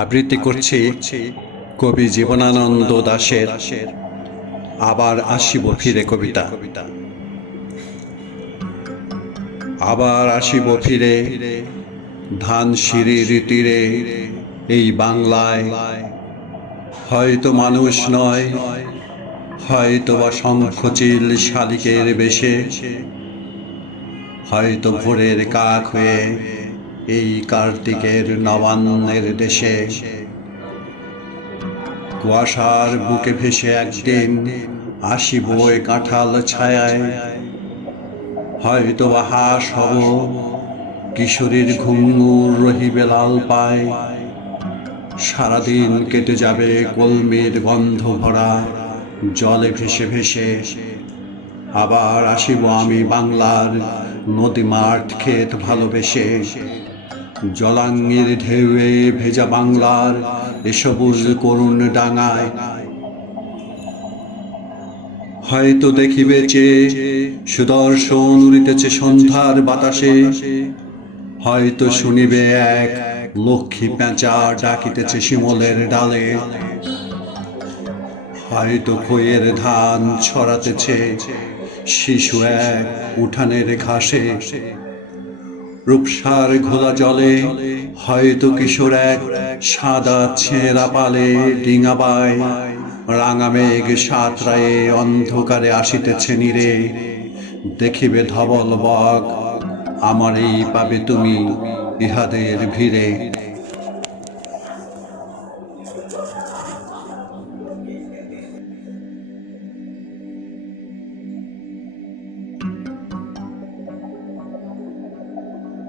আবৃত্তি করছি কবি জীবনানন্দ দাশের আবার আসিব ফিরে কবিতা। আবার আসিব ফিরে ধানসিঁড়ির তীরে এই বাংলায়, হয়তো মানুষ নয়, হয়তো বা শঙ্খচিল শালিকের বেশে, হয়তো ভোরের কাক হয়ে এই কার্তিকের নবান্নের দেশে। কুয়াশার বুকে ভেসে একদিন আসিব এ কাঁঠাল ছায়ায়, হয়তো বা হাঁস হব, কিশোরীর ঘুঙুর রহিবে লাল পায়। সারাদিন কেটে যাবে কলমির গন্ধ ভরা জলে ভেসে ভেসে। আবার আসিব আমি বাংলার নদী মাঠ ক্ষেত ভালোবেসে। জলাঙ্গির ঢেউয়ে ভেজা বাংলার এ সবুজ করুণ ডাঙায়, হয়তো দেখিবে চেয়ে সুদর্শন উড়িতেছে সন্ধ্যার বাতাসে, হয়তো শুনিবে এক লক্ষ্মী পেঁচা ডাকিতেছে শিমলের ডালে, হয়তো খইয়ের ধান ছড়াতেছে শিশু এক উঠানের ঘাসে। রূপসার ঘোলা জলে হয়তো কিশোর এক সাদা ছেঁড়া পালে ডিঙাবায়। রাঙা মেঘ সাঁতরায়ে অন্ধকারে আসিতেছে নীরে, দেখিবে ধবল বক আমারই পাবে তুমি ইহাদের ভিড়ে।